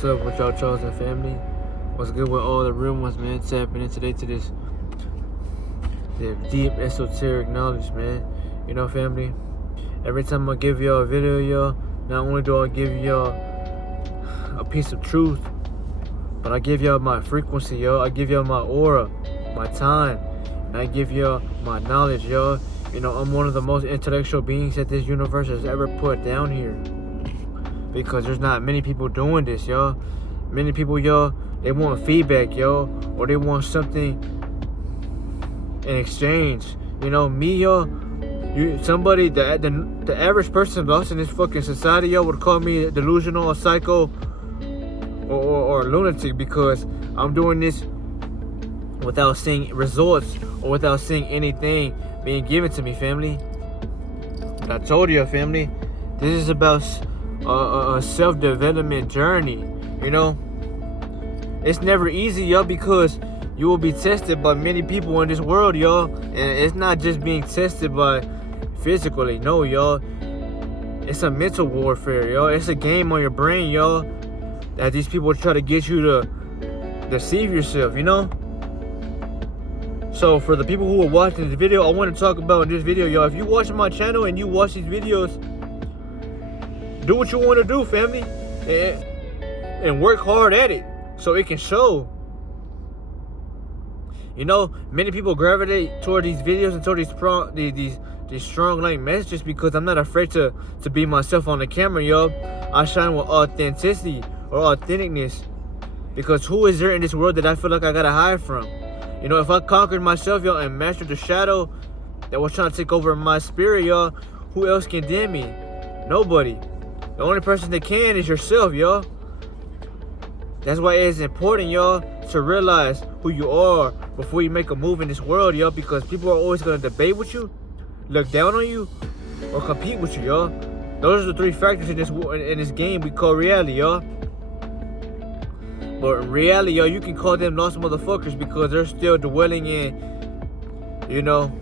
What's up with y'all chosen family? What's good with all the real ones, man? Tapping in today to this the deep esoteric knowledge, man. You know, family, every time I give y'all a video, y'all, not only do I give y'all a piece of truth, but I give y'all my frequency, y'all. I give y'all my aura, my time, and I give y'all my knowledge, y'all. You know, I'm one of the most intellectual beings that this universe has ever put down here. Because there's not many people doing this, y'all. Many people, y'all, they want feedback, y'all, or they want something in exchange. You know, me, y'all, somebody, the average person lost in this fucking society, y'all, would call me delusional or psycho or lunatic, because I'm doing this without seeing results or without seeing anything being given to me, family. But I told you, family, this is about a self-development journey. You know, it's never easy, y'all, because you will be tested by many people in this world, y'all, and it's not just being tested by physically. No, y'all, it's a mental warfare, y'all. It's a game on your brain, y'all, that these people try to get you to deceive yourself, you know. So for the people who are watching this video, I want to talk about in this video, y'all, if you watch my channel and you watch these videos, do what you want to do, family, and work hard at it so it can show. You know, many people gravitate toward these videos and toward these strong like messages because I'm not afraid to be myself on the camera, y'all. I shine with authenticity or authenticness, because who is there in this world that I feel like I gotta hide from? You know, if I conquered myself, y'all, and mastered the shadow that was trying to take over my spirit, y'all, who else can dim me? Nobody. The only person that can is yourself, y'all. That's why it's important, y'all, to realize who you are before you make a move in this world, y'all, because people are always going to debate with you, look down on you, or compete with you, y'all. Those are the three factors in this game we call reality, y'all. But in reality, y'all, you can call them lost motherfuckers because they're still dwelling in, you know,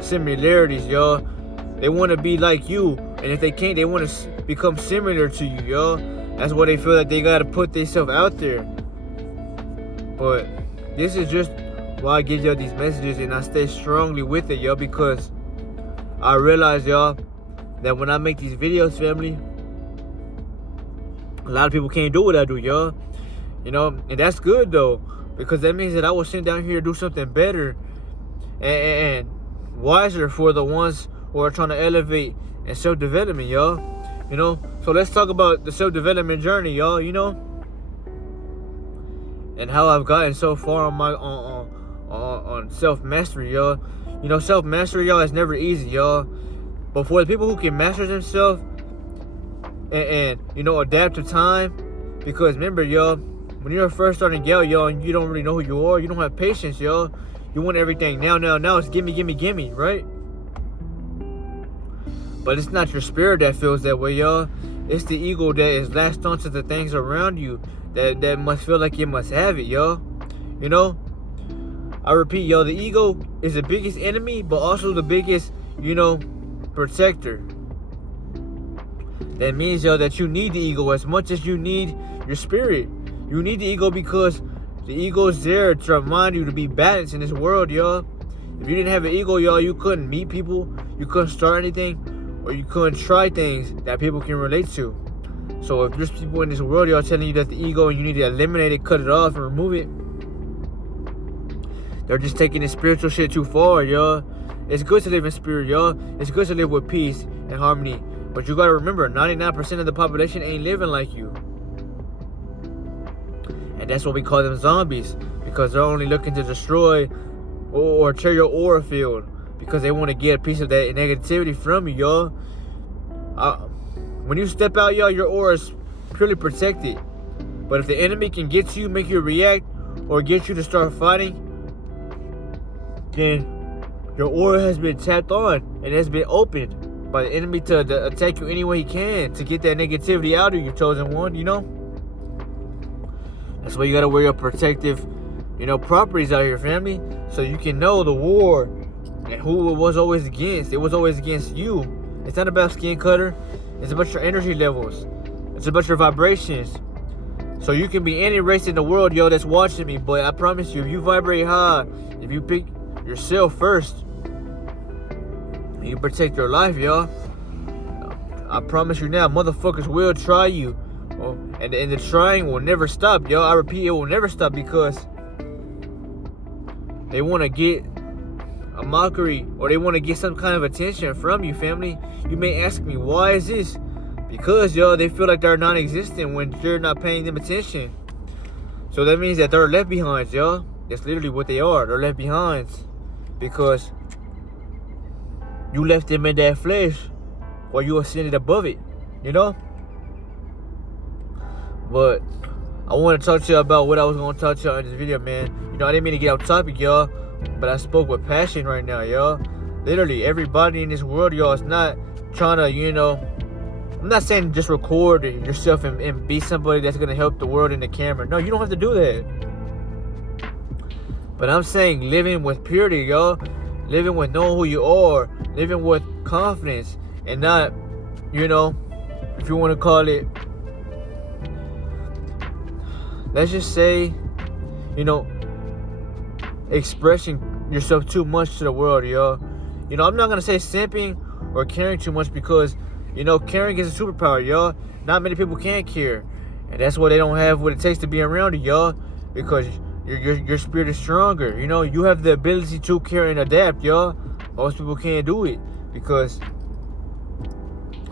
similarities, y'all. They want to be like you, and if they can't, they want to become similar to you, y'all. That's why they feel like they got to put themselves out there. But this is just why I give y'all these messages, and I stay strongly with it, y'all, because I realize, y'all, that when I make these videos, family, a lot of people can't do what I do, y'all. You know, and that's good, though, because that means that I will sit down here and do something better and wiser for the ones who are trying to elevate and self-development, y'all. You know, so let's talk about the self-development journey, y'all, you know, and how I've gotten so far on my on self-mastery, y'all. You know, self-mastery, y'all, is never easy, y'all. But for the people who can master themselves and you know, adapt to time, because remember, y'all, when you're first starting out, y'all, and you don't really know who you are, you don't have patience, y'all. You want everything now. It's gimme, right? But it's not your spirit that feels that way, y'all. It's the ego that is latched onto the things around you that must feel like it must have it, y'all. You know? I repeat, y'all, the ego is the biggest enemy, but also the biggest, you know, protector. That means, y'all, that you need the ego as much as you need your spirit. You need the ego because the ego is there to remind you to be balanced in this world, y'all. If you didn't have an ego, y'all, you couldn't meet people, you couldn't start anything, or you couldn't try things that people can relate to. So if there's people in this world, y'all, telling you that the ego and you need to eliminate it, cut it off, and remove it, they're just taking this spiritual shit too far, y'all. It's good to live in spirit, y'all. It's good to live with peace and harmony. But you gotta remember, 99% of the population ain't living like you. And that's what we call them zombies, because they're only looking to destroy or tear your aura field, because they want to get a piece of that negativity from you, y'all. When you step out, y'all, your aura is purely protected. But if the enemy can get you, make you react, or get you to start fighting, then your aura has been tapped on and has been opened by the enemy to attack you any way he can, to get that negativity out of you, chosen one, you know? That's why you gotta wear your protective, you know, properties out here, family, so you can know the war and who it was always against. It was always against you. It's not about skin color. It's about your energy levels. It's about your vibrations. So you can be any race in the world, yo, that's watching me. But I promise you, if you vibrate high, if you pick yourself first, you protect your life, y'all, I promise you now, motherfuckers will try you. And the trying will never stop, yo. I repeat, it will never stop, because they want to get a mockery, or they want to get some kind of attention from you, family. You may ask me, why is this? Because, yo, they feel like they're non-existent when you're not paying them attention. So that means that they're left behind, yo. That's literally what they are. They're left behind because you left them in that flesh while you ascended above it, you know? But I want to talk to you about what I was going to talk to you in this video, man. You know, I didn't mean to get off topic, y'all, but I spoke with passion right now, y'all. Literally, everybody in this world, y'all, is not trying to, you know, I'm not saying just record yourself and be somebody that's going to help the world in the camera. No, you don't have to do that. But I'm saying living with purity, y'all. Living with knowing who you are. Living with confidence. And not, you know, if you want to call it, let's just say, you know, expressing yourself too much to the world, yo. You know, I'm not going to say simping or caring too much, because, you know, caring is a superpower, y'all. Not many people can care. And that's why they don't have what it takes to be around you, y'all. Because your spirit is stronger. You know, you have the ability to care and adapt, y'all. Most people can't do it because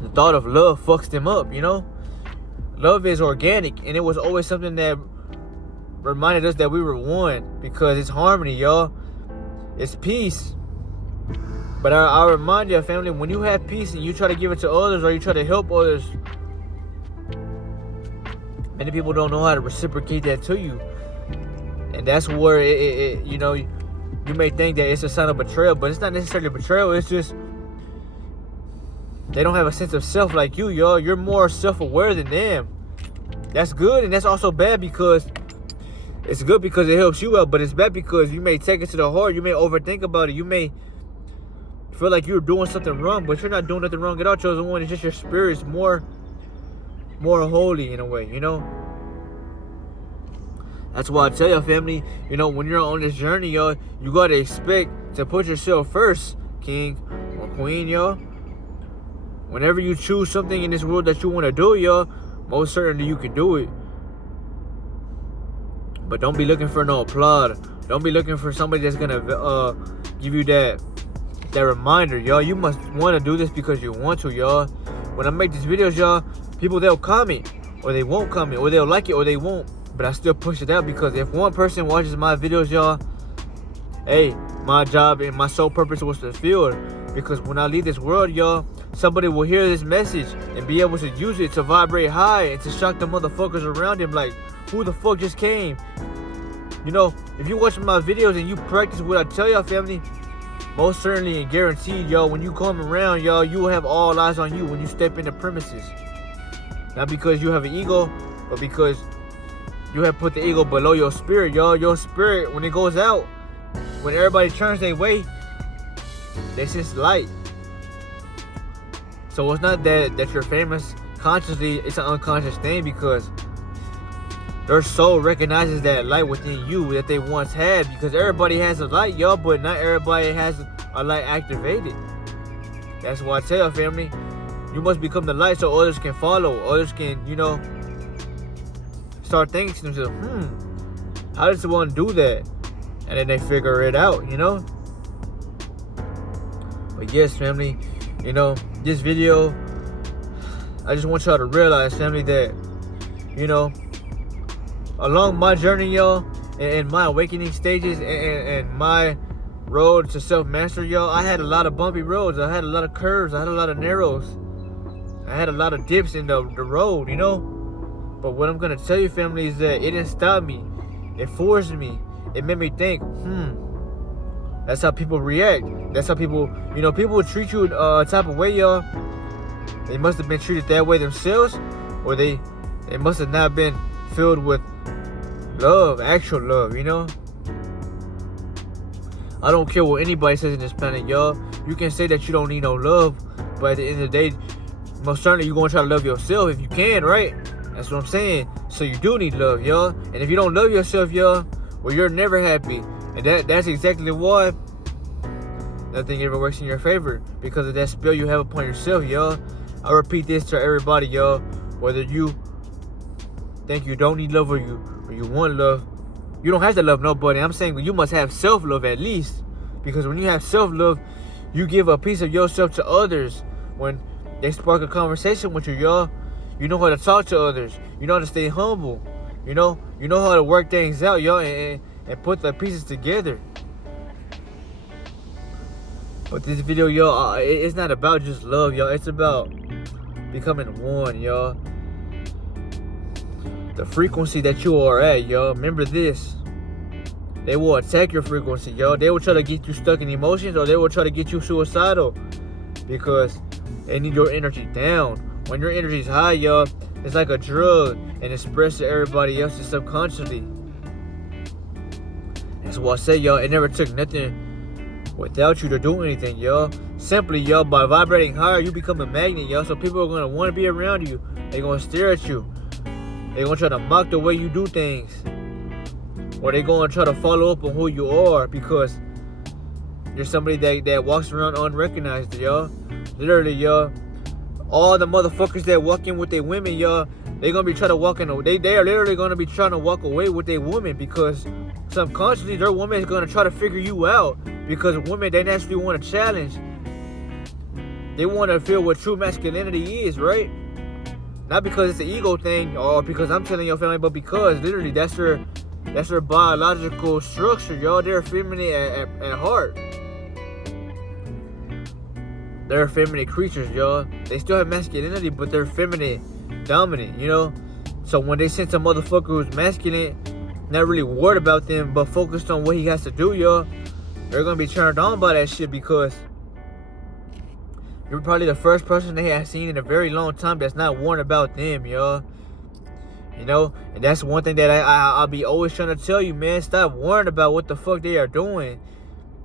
the thought of love fucks them up, you know. Love is organic, and it was always something that reminded us that we were one, because it's harmony, y'all. It's peace. But I remind you, family, when you have peace and you try to give it to others, or you try to help others, many people don't know how to reciprocate that to you. And that's where it you know, you may think that it's a sign of betrayal, but it's not necessarily betrayal. It's just they don't have a sense of self like you, y'all. You're more self-aware than them. That's good, and that's also bad, because it's good because it helps you out, but it's bad because you may take it to the heart. You may overthink about it. You may feel like you're doing something wrong, but you're not doing nothing wrong at all, chosen one. It's just your spirit's more holy in a way, you know. That's why I tell y'all, family, you know, when you're on this journey, y'all, you gotta expect to put yourself first, king or queen, y'all. Whenever you choose something in this world that you want to do, y'all, most certainly you can do it. But don't be looking for no applaud. Don't be looking for somebody that's gonna give you that reminder, y'all. You must want to do this because you want to, y'all. When I make these videos, y'all, people, they'll comment, or they won't comment, or they'll like it, or they won't. But I still push it out, because if one person watches my videos, y'all, hey, my job and my sole purpose was fulfilled. Because when I leave this world, y'all, somebody will hear this message and be able to use it to vibrate high and to shock the motherfuckers around him, like, who the fuck just came? You know, if you watch my videos and you practice what I tell y'all, family, most certainly and guaranteed, y'all, when you come around, y'all, you will have all eyes on you when you step in the premises. Not because you have an ego, but because you have put the ego below your spirit, y'all. Your spirit, when it goes out, when everybody turns their way, they sense light. So it's not that you're famous consciously, it's an unconscious thing, because their soul recognizes that light within you that they once had, because everybody has a light, y'all, but not everybody has a light activated. That's why I tell y'all, family, you must become the light so others can follow. Others can, you know, start thinking to themselves, how does one do that? And then they figure it out, you know. But yes, family, you know, this video, I just want y'all to realize, family, that, you know, along my journey, y'all, and my awakening stages, and my road to self-mastery, y'all, I had a lot of bumpy roads. I had a lot of curves. I had a lot of narrows. I had a lot of dips in the road, you know. But what I'm going to tell you, family, is that it didn't stop me. It forced me. It made me think, that's how people react. That's how people, you know, people will treat you a type of way, y'all. They must have been treated that way themselves, or they must have not been filled with love, actual love, you know. I don't care what anybody says in this planet, y'all. You can say that you don't need no love, but at the end of the day, most certainly you're going to try to love yourself if you can, right? That's what I'm saying. So you do need love, y'all. And if you don't love yourself, y'all, well, you're never happy. And that's exactly why nothing ever works in your favor, because of that spell you have upon yourself, y'all. I repeat this to everybody, y'all. Whether you think you don't need love or you want love, you don't have to love nobody. I'm saying you must have self-love at least. Because when you have self-love, you give a piece of yourself to others. When they spark a conversation with you, y'all, you know how to talk to others. You know how to stay humble. You know how to work things out, y'all, and put the pieces together. But this video, y'all, it's not about just love, y'all. It's about becoming one, y'all. The frequency that you are at, y'all. Remember this. They will attack your frequency, y'all. They will try to get you stuck in emotions, or they will try to get you suicidal, because they need your energy down. When your energy is high, y'all, it's like a drug, and it spreads to everybody else subconsciously. That's why I say, y'all, it never took nothing without you to do anything, y'all. Simply, y'all, by vibrating higher, you become a magnet, y'all. So people are gonna want to be around you. They're gonna stare at you. They're gonna try to mock the way you do things, or they're gonna try to follow up on who you are, because you're somebody that walks around unrecognized, y'all. Literally, y'all. All the motherfuckers that walk in with their women, y'all, they gonna be trying to walk in. They are literally gonna be trying to walk away with their woman, because subconsciously their woman is gonna try to figure you out. Because women, they naturally want a challenge. They want to feel what true masculinity is, right? Not because it's an ego thing, or because I'm telling your family, but because literally that's their biological structure, y'all. They're feminine at heart. They're feminine creatures, y'all. They still have masculinity, but they're feminine dominant, you know? So when they sense a motherfucker who's masculine, not really worried about them, but focused on what he has to do, y'all, they're gonna be turned on by that shit, because you're probably the first person they have seen in a very long time that's not worried about them, y'all. You know? And that's one thing that I'll be always trying to tell you, man. Stop worrying about what the fuck they are doing.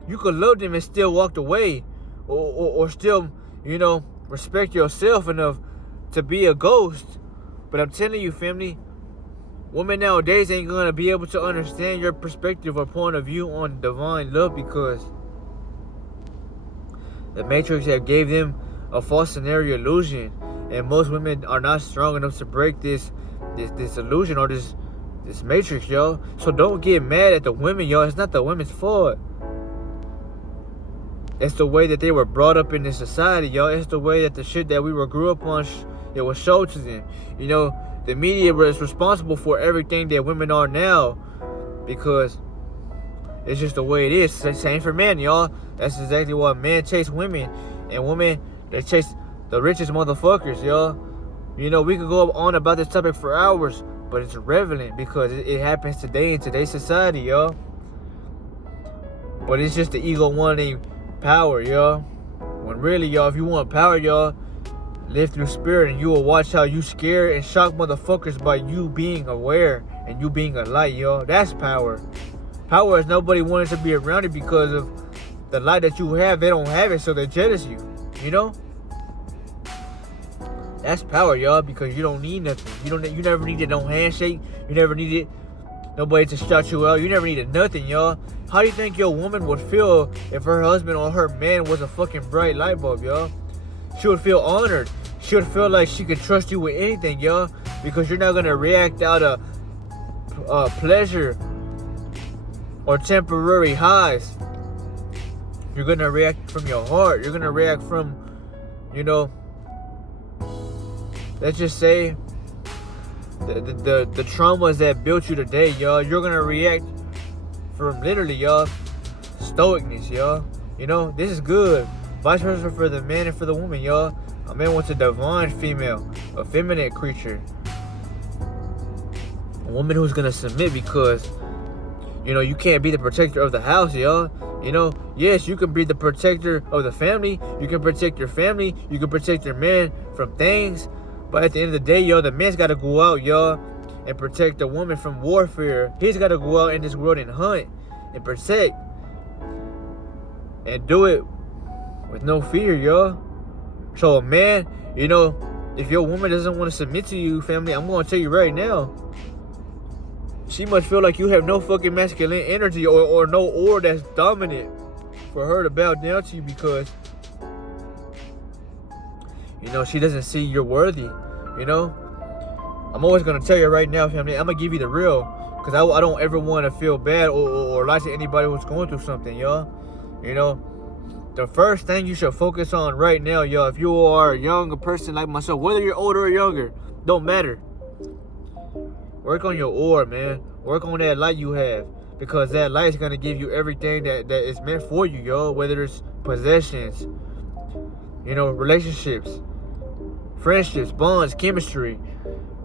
You could love them and still walk away. Or still, you know, respect yourself enough to be a ghost. But I'm telling you, family, women nowadays ain't gonna be able to understand your perspective or point of view on divine love, because the Matrix have gave them a false scenario illusion, and most women are not strong enough to break this illusion or this Matrix, y'all. So don't get mad at the women, y'all. It's not the women's fault. It's the way that they were brought up in this society, y'all. It's the way that the shit that we grew up on, it was showed to them. You know, the media was responsible for everything that women are now, because it's just the way it is. Same for men, y'all. That's exactly why men chase women, and women, they chase the richest motherfuckers, y'all. You know, we could go on about this topic for hours, but it's relevant because it happens today in today's society, y'all. But it's just the ego wanting power, y'all. When really, y'all, if you want power, y'all, live through spirit, and you will watch how you scare and shock motherfuckers by you being aware and you being a light, y'all. That's power. Power is nobody wanting to be around you because of the light that you have. They don't have it, so they're jealous of you. You know? That's power, y'all, because you don't need nothing. You never needed no handshake. You never needed nobody to shout you out. You never needed nothing, y'all. How do you think your woman would feel if her husband or her man was a fucking bright light bulb, y'all? She would feel honored. She would feel like she could trust you with anything, y'all, because you're not gonna react out of pleasure or temporary highs. You're gonna react from your heart. You're gonna react from, you know, let's just say the traumas that built you today, y'all. You're gonna react from literally, y'all, stoicness, y'all. You know, this is good. Vice versa for the man and for the woman, y'all. A man wants a divine female, a feminine creature, a woman who's gonna submit, because, you know, you can't be the protector of the house, y'all. You know, yes, you can be the protector of the family. You can protect your family. You can protect your man from things. But at the end of the day, y'all, the man's got to go out, y'all, and protect the woman from warfare. He's got to go out in this world and hunt and protect. And do it with no fear, y'all. So a man, you know, If your woman doesn't want to submit to you, family, I'm going to tell you right now, she must feel like you have no fucking masculine energy or no aura that's dominant for her to bow down to you, because, you know, she doesn't see you're worthy, you know? I'm always going to tell you right now, family, I'm going to give you the real, because I don't ever want to feel bad or lie to anybody who's going through something, y'all. You know, the first thing you should focus on right now, y'all, if you are a younger person like myself, whether you're older or younger, don't matter. Work on your aura, man. Work on that light you have, because that light is going to give you everything that is meant for you, y'all. Whether it's possessions, you know, relationships, friendships, bonds, chemistry,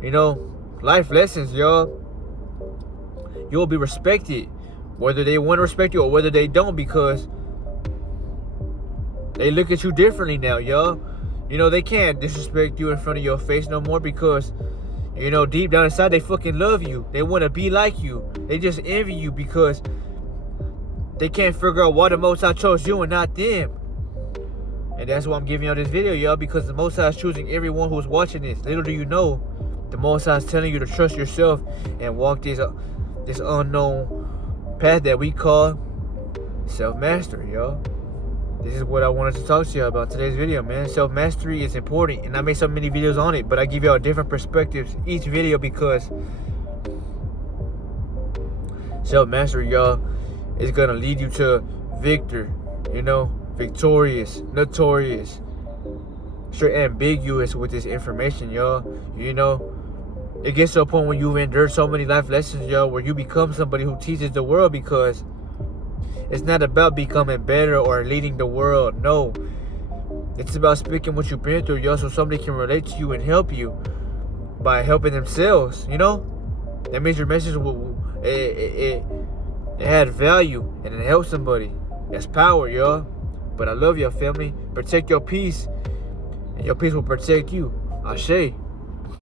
you know, life lessons, y'all. You'll be respected, whether they want to respect you or whether they don't, because they look at you differently now, y'all. You know, they can't disrespect you in front of your face no more, because, you know, deep down inside, they fucking love you. They want to be like you. They just envy you because they can't figure out why the Most High chose you and not them. And that's why I'm giving y'all this video, y'all, because the Most High is choosing everyone who's watching this. Little do you know, the Most High is telling you to trust yourself and walk this unknown path that we call self-mastery, y'all. This is what I wanted to talk to you about today's video, man. Self-mastery is important, and I made so many videos on it, but I give y'all different perspectives each video, because self-mastery, y'all, is gonna lead you to victor, you know, victorious, notorious, sure, ambiguous with this information, y'all. You know, it gets to a point when you've endured so many life lessons, y'all, where you become somebody who teaches the world, because it's not about becoming better or leading the world. No. It's about speaking what you've been through, y'all, so somebody can relate to you and help you by helping themselves, you know? That means your message it had value and it helped somebody. That's power, y'all. But I love y'all, family. Protect your peace, and your peace will protect you. Ashe.